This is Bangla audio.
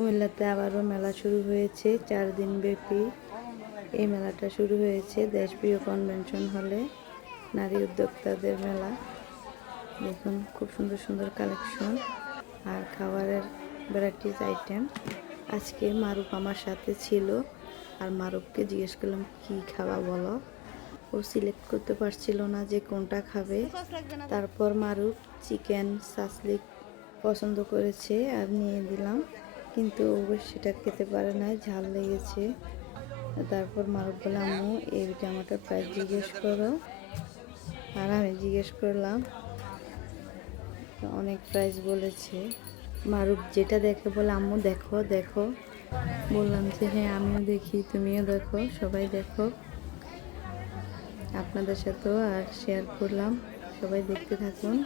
কুমিল্লাতে আবারও মেলা শুরু হয়েছে 4 দিন ব্যাপী। এই মেলাটা শুরু হয়েছে দেশপ্রিয় কনভেনশন হলে, নারী উদ্যোক্তাদের মেলা। দেখুন খুব সুন্দর সুন্দর কালেকশন আর খাবারের ভ্যারাইটিস আইটেম। আজকে মারুফ আমার সাথে ছিল, আর মারুফকে জিজ্ঞেস করলাম কি খাওয়া বলো। ও সিলেক্ট করতে পারছিল না যে কোনটা খাবে। তারপর মারুফ চিকেন সাসলিক পছন্দ করেছে আর নিয়ে দিলাম, কিন্তু ও সেটা খেতে পারে না, ঝাল লেগেছে। তারপর মারুফ বলে আম্মু এই জামাটার প্রাইস জিজ্ঞেস করো, আর আমি জিজ্ঞেস করলাম, অনেক প্রাইস বলেছে। মারুফ যেটা দেখে বলে আম্মু দেখো দেখো। বললাম যে হ্যাঁ আমিও দেখি, তুমিও দেখো, সবাই দেখো। আপনাদের সাথেও আর শেয়ার করলাম, সবাই দেখতে থাকুন।